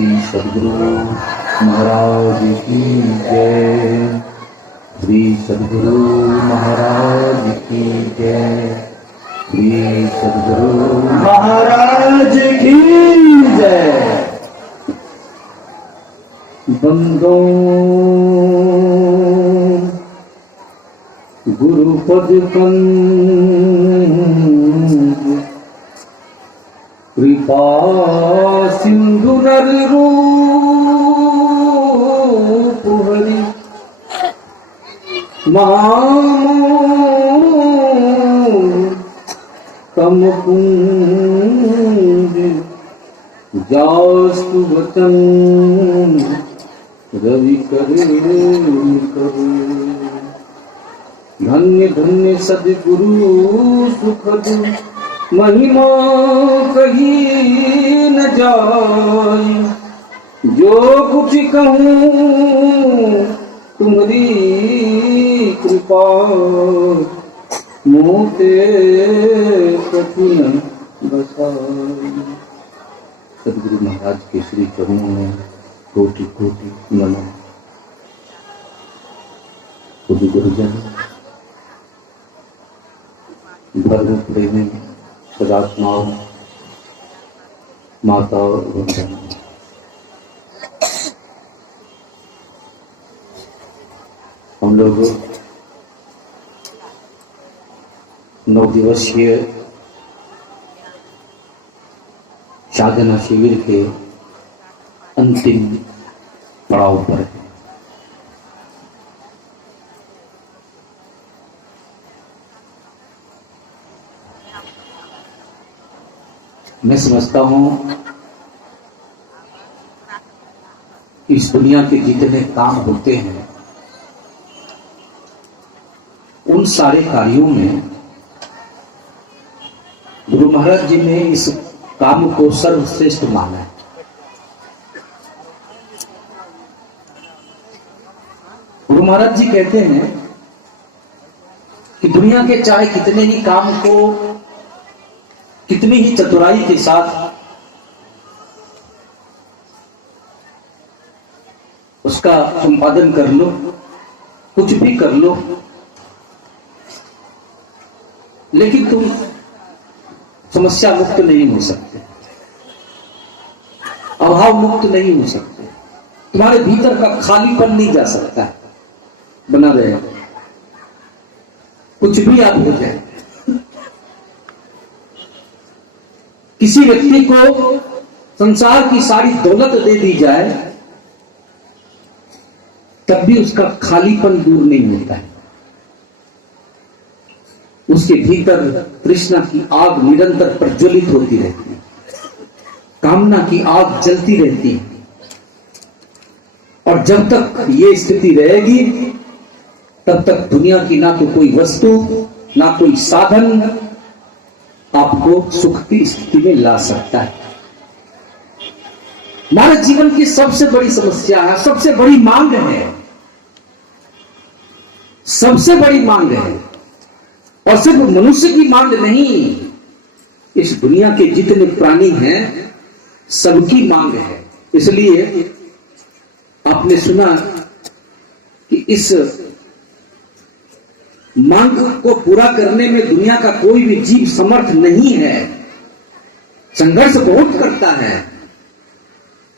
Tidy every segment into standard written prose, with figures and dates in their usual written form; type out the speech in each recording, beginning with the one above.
श्री सद्गुरु महाराज की जय। श्री सद्गुरु महाराज की जय। श्री सद्गुरु महाराज की जय। बंदो गुरुपद कृपा सिंधु नर रूप हरि तम कुंज जास्तु वचन रवि करे धन्य धन्य सद्गुरु सुखद महिमा कही न जाए। जो कुछ कहूँ तुम्हारी कृपा मोते कठिन बसाई। सद्गुरु महाराज के श्री चरणों में कोटि कोटि नमन। खुद गुरुजन धर्म प्रेमी सदात्माओं माता और बहन, हम लोग 9 दिवसीय साधना शिविर के अंतिम पड़ाव पर है। मैं समझता हूं इस दुनिया के जितने काम होते हैं उन सारे कार्यों में गुरु महाराज जी ने इस काम को सर्वश्रेष्ठ माना है। गुरु महाराज जी कहते हैं कि दुनिया के चाहे कितने ही काम को कितनी ही चतुराई के साथ उसका संपादन कर लो, कुछ भी कर लो, लेकिन तुम समस्या मुक्त नहीं हो सकते, अभाव मुक्त नहीं हो सकते। तुम्हारे भीतर का खालीपन नहीं जा सकता है, बना रहे कुछ भी आप हो जाए। किसी व्यक्ति को संसार की सारी दौलत दे दी जाए तब भी उसका खालीपन दूर नहीं होता है। उसके भीतर तृष्णा की आग निरंतर प्रज्वलित होती रहती है, कामना की आग जलती रहती है। और जब तक ये स्थिति रहेगी तब तक दुनिया की ना तो कोई वस्तु ना कोई साधन आपको सुख की स्थिति में ला सकता है। मानव जीवन की सबसे बड़ी समस्या है, सबसे बड़ी मांग है, सबसे बड़ी मांग है। और सिर्फ मनुष्य की मांग नहीं, इस दुनिया के जितने प्राणी हैं सबकी मांग है। इसलिए आपने सुना कि इस मांग को पूरा करने में दुनिया का कोई भी जीव समर्थ नहीं है। संघर्ष बहुत करता है,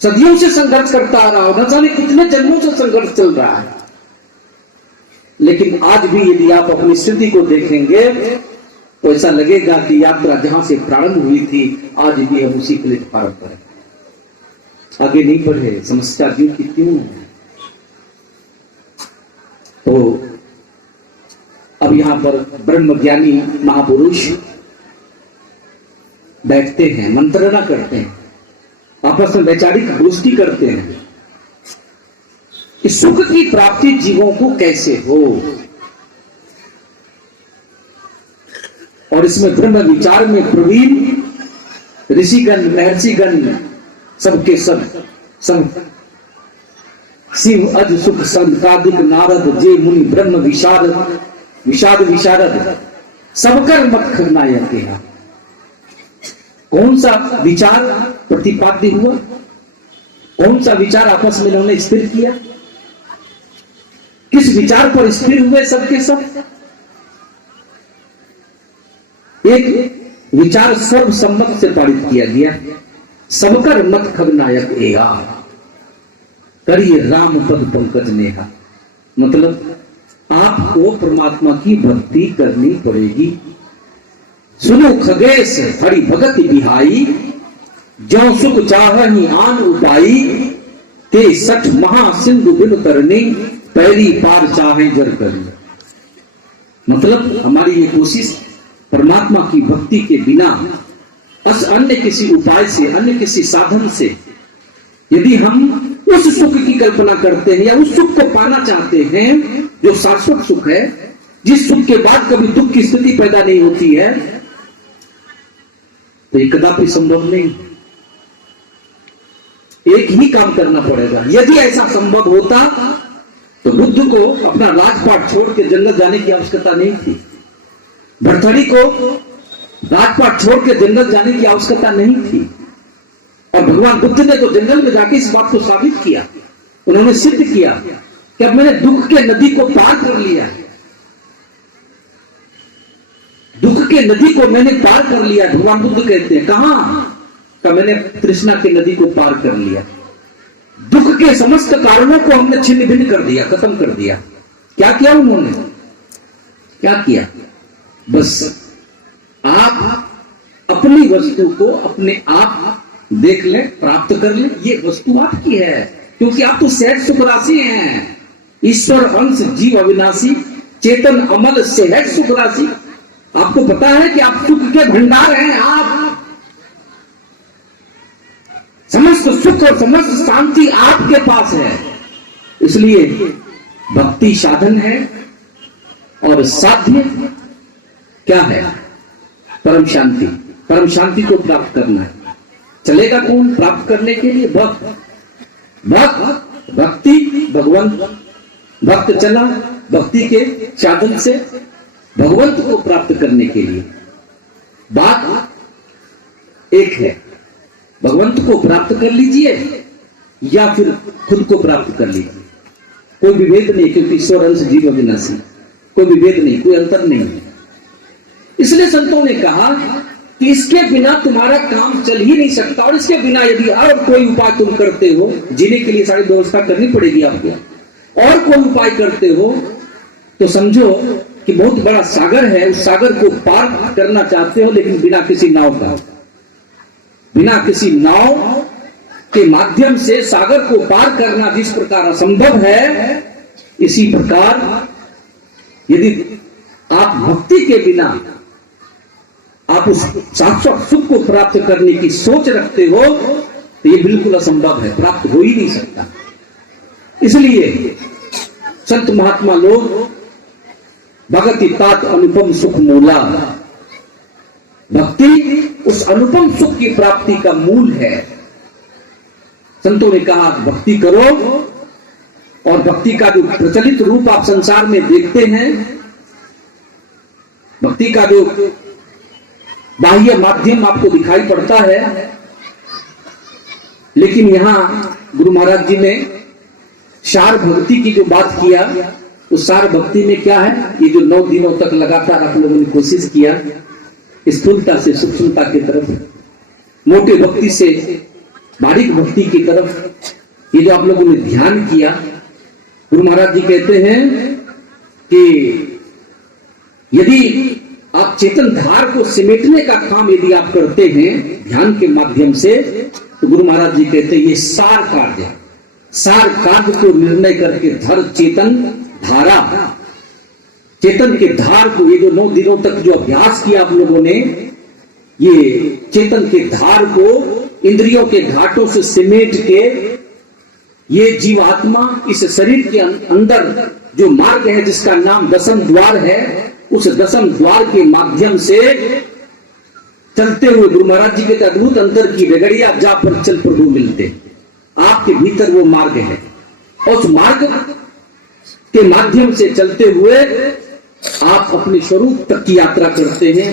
सदियों से संघर्ष करता आ रहा हो, न जाने कितने जन्मों से संघर्ष चल रहा है। लेकिन आज भी यदि आप अपनी स्थिति को देखेंगे तो ऐसा लगेगा कि यात्रा जहां से प्रारंभ हुई थी आज भी हम उसी प्लेटफार्म पर हैं, आगे नहीं बढ़े। समस्या क्यों की क्यों है। तो अब यहां पर ब्रह्मज्ञानी महापुरुष बैठते हैं, मंत्रणा करते हैं, आपस में वैचारिक गोष्ठी करते हैं कि सुख की प्राप्ति जीवों को कैसे हो। और इसमें ब्रह्म विचार में प्रवीण ऋषिगण महर्षिगण सबके सब शिव अज सुख संतादिक नारद जे मुनि ब्रह्म विषाद विशारद सबकर मत नायक है। कौन सा विचार प्रतिपाद्य हुआ कौन सा विचार आपस में इन्होंने स्थिर किया? किस विचार पर स्थिर हुए सबके सब? एक विचार सर्वसम्मत से पारित किया गया, सबकर मत खगनायक एहा, करिए राम पद पंकज नेहा। मतलब आपको परमात्मा की भक्ति करनी पड़ेगी। सुनो खगेश हरि भगत बिहाई, ज्यों सुख चाहहि आन उपाई, ते 60 महासिंधु बिन तरनी, पैरी पार चाहे जर करनी। मतलब हमारी ये कोशिश परमात्मा की भक्ति के बिना अन्य किसी उपाय से, अन्य किसी साधन से यदि हम उस सुख की कल्पना करते हैं या उस सुख को पाना चाहते हैं जो शाश्वत सुख है, जिस सुख के बाद कभी दुख की स्थिति पैदा नहीं होती है, तो ये कदापि संभव नहीं। एक ही काम करना पड़ेगा। यदि ऐसा संभव होता तो बुद्ध को अपना राजपाट छोड़ के जंगल जाने की आवश्यकता नहीं थी, भरथरी को राजपाट छोड़ के जंगल जाने की आवश्यकता नहीं थी। और भगवान बुद्ध ने तो जंगल में जाके इस बात को साबित किया, उन्होंने सिद्ध किया कि अब मैंने दुख के नदी को पार कर लिया, दुख के नदी को मैंने पार कर लिया। भगवान बुद्ध कहते हैं कहां का मैंने तृष्णा की नदी को पार कर लिया, दुख के समस्त कारणों को हमने छिन्न भिन्न कर दिया, खत्म कर दिया। क्या किया उन्होंने? क्या किया? बस आप अपनी वस्तु को अपने आप देख ले, प्राप्त कर ले, ये वस्तु आपकी है, क्योंकि आप तो सहज सुख राशि हैं। ईश्वर अंश जीव अविनाशी, चेतन अमल सहज सुख राशि। आपको पता है कि आप सुख के भंडार हैं। आप समस्त सुख और समस्त शांति आपके पास है। इसलिए भक्ति साधन है और साध्य क्या है? परम शांति। परम शांति को प्राप्त करना है। चलेगा कौन प्राप्त करने के लिए? भक्त। भक्त भक्ति भगवंत, भक्त चला भक्ति के साधन से भगवंत को प्राप्त करने के लिए। बात एक है, भगवंत को प्राप्त कर लीजिए या फिर खुद को प्राप्त कर लीजिए, कोई विभेद नहीं, क्योंकि ईश्वर अंश जीव अविनाशी, कोई विभेद नहीं, कोई अंतर नहीं। इसलिए संतों ने कहा कि इसके बिना तुम्हारा काम चल ही नहीं सकता, और इसके बिना यदि और कोई उपाय तुम करते हो, जीने के लिए सारी व्यवस्था करनी पड़ेगी आपको, और कोई उपाय करते हो तो समझो कि बहुत बड़ा सागर है, उस सागर को पार करना चाहते हो, लेकिन बिना किसी नाव का, बिना किसी नाव के माध्यम से सागर को पार करना जिस प्रकार असंभव है, इसी प्रकार यदि आप भक्ति के बिना आप उस शाश्वत सुख को प्राप्त करने की सोच रखते हो तो ये बिल्कुल असंभव है, प्राप्त हो ही नहीं सकता। इसलिए संत महात्मा लोग भगति तात अनुपम सुख मूला, भक्ति उस अनुपम सुख की प्राप्ति का मूल है। संतों ने कहा भक्ति करो, और भक्ति का जो प्रचलित रूप आप संसार में देखते हैं, भक्ति का जो बाह्य माध्यम आपको दिखाई पड़ता है, लेकिन यहां गुरु महाराज जी ने सार भक्ति की जो बात किया, उस सार भक्ति में क्या है? ये जो 9 दिनों तक लगातार आप लोगों ने कोशिश किया, स्थूलता से सूक्ष्मता की तरफ, मोटे भक्ति से बारीक भक्ति की तरफ, ये जो आप लोगों ने ध्यान किया, गुरु महाराज जी कहते हैं कि यदि आप चेतन धार को समेटने का काम यदि आप करते हैं ध्यान के माध्यम से, तो गुरु महाराज जी कहते हैं ये सार कार्य है। सार कार्य को निर्णय करके धर चेतन धारा, चेतन के धार को, ये जो 9 दिनों तक जो अभ्यास किया आप लोगों ने, ये चेतन के धार को इंद्रियों के घाटों से समेट के, ये जीवात्मा इस शरीर के अंदर जो मार्ग है जिसका नाम दशम द्वार है, उस दशम द्वार के माध्यम से चलते हुए गुरु महाराज जी के अद्भुत अंतर की रगड़िया जा पर चल प्रभु मिलते, आपके भीतर वो मार्ग है, और उस मार्ग के माध्यम से चलते हुए आप अपने स्वरूप तक की यात्रा करते हैं।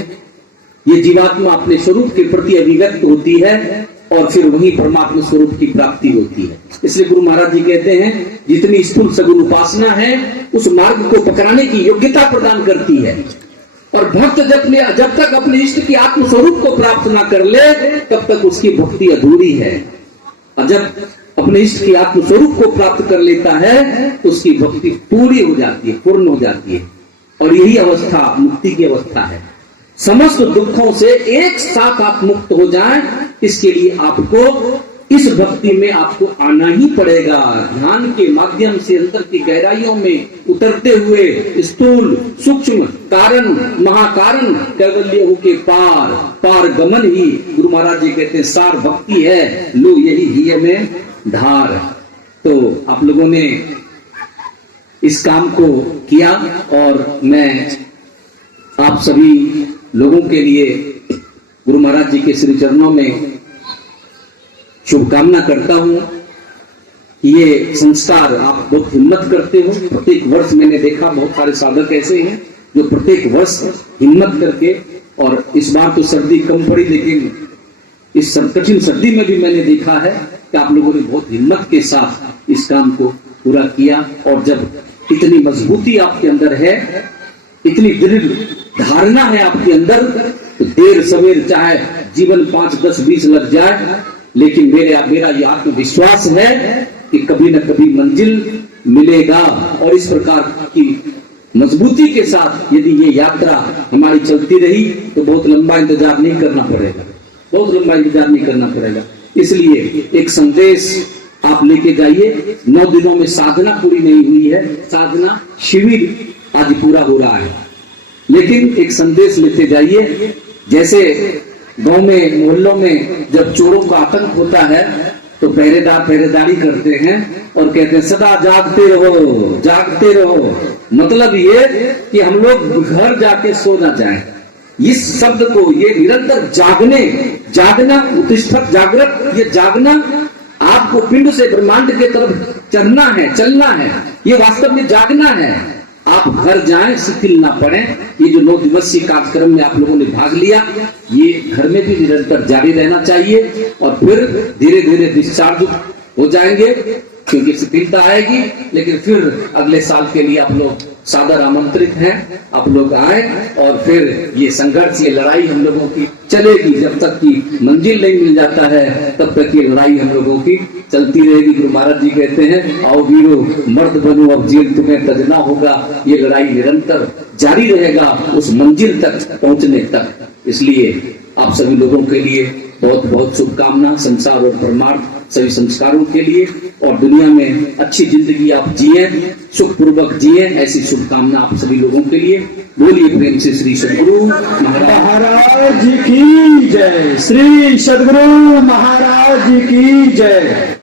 ये जीवात्मा अपने स्वरूप के प्रति अभिव्यक्त होती है और फिर वही परमात्मा स्वरूप की प्राप्ति होती है। इसलिए गुरु महाराज जी कहते हैं जितनी स्थूल सगुण उपासना है उस मार्ग को पकड़ाने की योग्यता प्रदान करती है। और भक्त जब तक अपने इष्ट की आत्म स्वरूप को प्राप्त ना कर ले तब तक उसकी भक्ति अधूरी है। और जब अपने इष्ट की आत्म स्वरूप को प्राप्त कर लेता है तो उसकी भक्ति पूरी हो जाती है, पूर्ण हो जाती है। और यही अवस्था मुक्ति की अवस्था है। समस्त दुखों से एक साथ आप मुक्त हो जाएं, इसके लिए आपको इस भक्ति में आपको आना ही पड़ेगा। ध्यान के माध्यम से अंतर की गहराइयों में उतरते हुए स्थूल सूक्ष्म कारण महाकारण कैवल्य के पार गमन ही गुरु महाराज जी कहते हैं सार भक्ति है, लो यही ही में धार। तो आप लोगों ने इस काम को किया और मैं आप सभी लोगों के लिए गुरु महाराज जी के श्री चरणों में शुभकामना करता हूं कि ये संस्कार आप बहुत हिम्मत करते हो। प्रत्येक वर्ष मैंने देखा बहुत सारे साधक ऐसे हैं जो प्रत्येक वर्ष हिम्मत करके, और इस बार तो सर्दी कम पड़ी लेकिन इस कठिन सर्दी में भी मैंने देखा है कि आप लोगों ने बहुत हिम्मत के साथ इस काम को पूरा किया। और जब इतनी मजबूती आपके अंदर है, इतनी दृढ़ धारणा है आपके अंदर, तो देर सवेर चाहे जीवन 5, 10, 20 लग जाए, लेकिन मेरा ये आत्मविश्वास है कि कभी न कभी मंजिल मिलेगा। और इस प्रकार की मजबूती के साथ यदि ये यात्रा हमारी चलती रही तो बहुत लंबा इंतजार नहीं करना पड़ेगा, बहुत लंबा इंतजार नहीं करना पड़ेगा। इसलिए एक संदेश आप लेके जाइए। 9 दिनों में साधना पूरी नहीं हुई है, साधना शिविर आज पूरा हो रहा है, लेकिन एक संदेश लेते जाइए। जैसे गांव में मोहल्लों में जब चोरों का आतंक होता है तो पहरेदारी करते हैं और कहते हैं सदा जागते रहो, जागते रहो। मतलब ये कि हम लोग घर जाके सो ना जाएं। इस शब्द को, ये निरंतर जागना उत्तिष्ठत जागृत, ये जागना आपको पिंड से ब्रह्मांड के तरफ चलना है, ये वास्तव में जागना है। आप घर जाएं, शिथिल ना पड़े। ये जो 9 दिवसीय कार्यक्रम में आप लोगों ने भाग लिया, ये घर में भी निरंतर जारी रहना चाहिए। और फिर धीरे धीरे डिस्चार्ज हो जाएंगे क्योंकि शिथिलता आएगी, लेकिन फिर अगले साल के लिए आप लोग सादर आमंत्रित हैं। आप लोग आए और फिर ये संघर्ष, ये लड़ाई हम लोगों की चलेगी। जब तक की मंजिल नहीं मिल जाता है तब तक ये लड़ाई हम लोगों की चलती रहेगी। गुरु महाराज जी कहते हैं आओ वीरो मर्द बनो, अब जेल तुम्हें तजना होगा। ये लड़ाई निरंतर जारी रहेगा उस मंजिल तक पहुंचने तक। इसलिए आप सभी लोगों के लिए बहुत बहुत शुभकामना, संसार और परमार्थ सभी संस्कारों के लिए, और दुनिया में अच्छी जिंदगी आप जिए, सुखपूर्वक जिए, ऐसी शुभकामना आप सभी लोगों के लिए। बोलिए प्रेम से श्री सद्गुरु महाराज जी की जय, श्री सद्गुरु महाराज जी की जय।